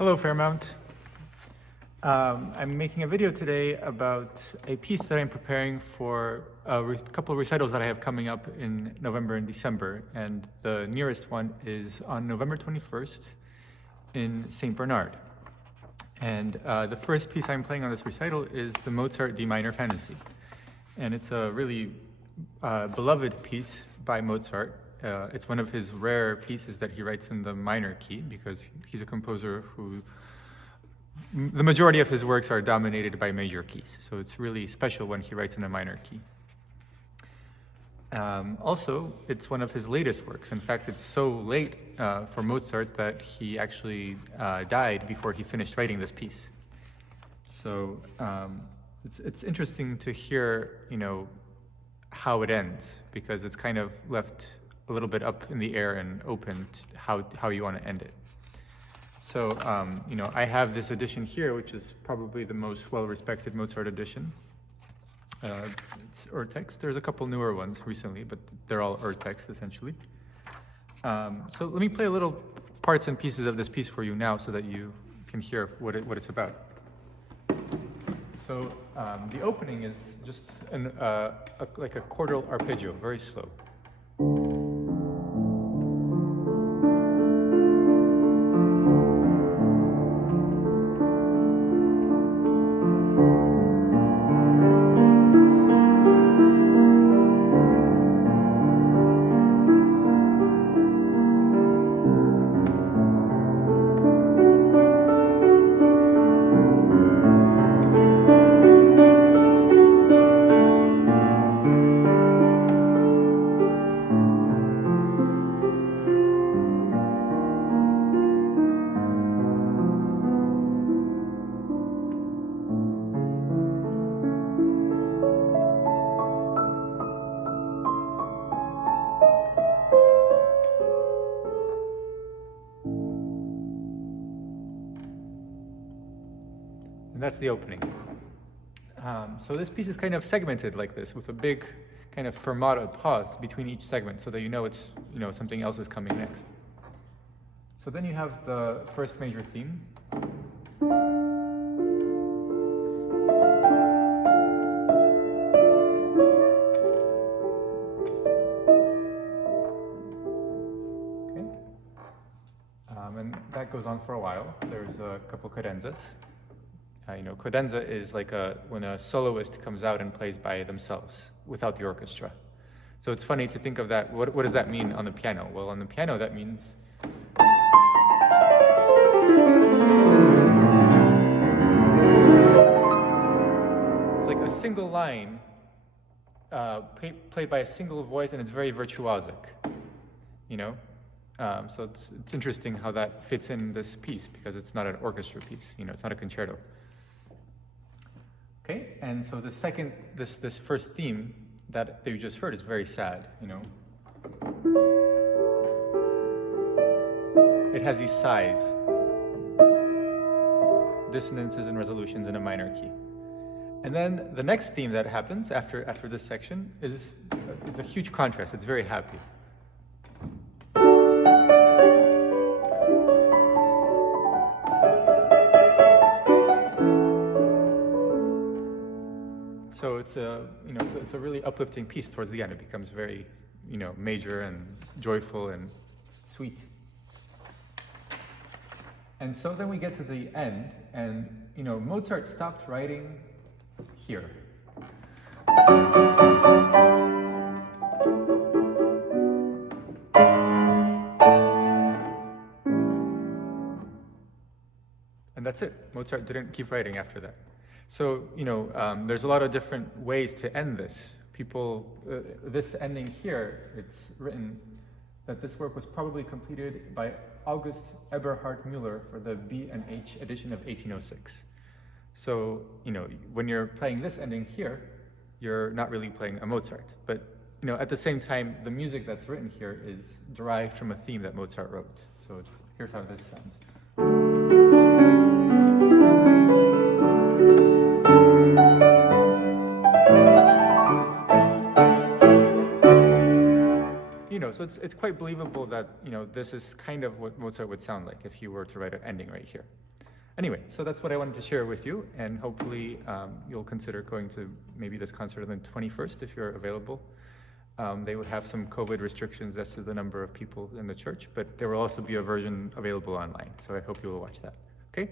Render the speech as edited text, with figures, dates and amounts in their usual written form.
Hello, Fairmount. I'm making a video today about a piece that I'm preparing for a couple of recitals that I have coming up in November and December, and the nearest one is on November 21st in St. Bernard. And the first piece I'm playing on this recital is the Mozart D minor Fantasy. And it's a really beloved piece by Mozart. It's one of his rare pieces that he writes in the minor key because he's a composer who, the majority of his works are dominated by major keys. So it's really special when he writes in a minor key. Also, it's one of his latest works. In fact, it's so late for Mozart that he actually died before he finished writing this piece. So it's interesting to hear, how it ends, because it's kind of left a little bit up in the air and open to how you want to end it. So, I have this edition here, which is probably the most well-respected Mozart edition. It's Urtext. There's a couple newer ones recently, but they're all Urtext, essentially. So let me play a little parts and pieces of this piece for you now so that you can hear what it's about. So the opening is just like a chordal arpeggio, very slow. And that's the opening. So this piece is kind of segmented like this, with a big kind of fermata pause between each segment, so that it's something else is coming next. So then you have the first major theme. Okay. And that goes on for a while. There's a couple cadenzas. Cadenza is like when a soloist comes out and plays by themselves without the orchestra. So it's funny to think of that. What does that mean on the piano? Well, on the piano, that means it's like a single line played by a single voice, and it's very virtuosic. So it's interesting how that fits in this piece, because it's not an orchestra piece. It's not a concerto. Okay, and so this first theme that you just heard is very sad, It has these sighs, dissonances and resolutions in a minor key. And then the next theme that happens after this section is a huge contrast. It's very happy. So it's a really uplifting piece towards the end. It becomes very, major and joyful and sweet. And so then we get to the end, and Mozart stopped writing here. And that's it. Mozart didn't keep writing after that. So, there's a lot of different ways to end this. This ending here, it's written that this work was probably completed by August Eberhard Müller for the B and H edition of 1806. So, when you're playing this ending here, you're not really playing a Mozart. But, at the same time, the music that's written here is derived from a theme that Mozart wrote. So here's how this sounds. So it's quite believable that this is kind of what Mozart would sound like if he were to write an ending right here. Anyway, so that's what I wanted to share with you, and hopefully you'll consider going to maybe this concert on the 21st if you're available. They would have some COVID restrictions as to the number of people in the church, but there will also be a version available online. So I hope you will watch that. Okay?